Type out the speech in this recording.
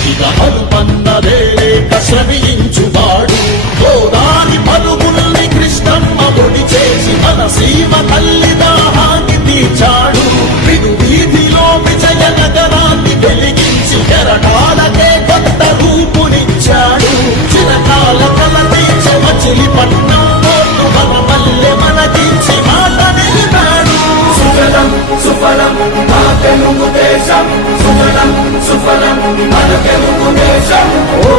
橘子 సుఫలము మన తెలుగు దేశం ఓ.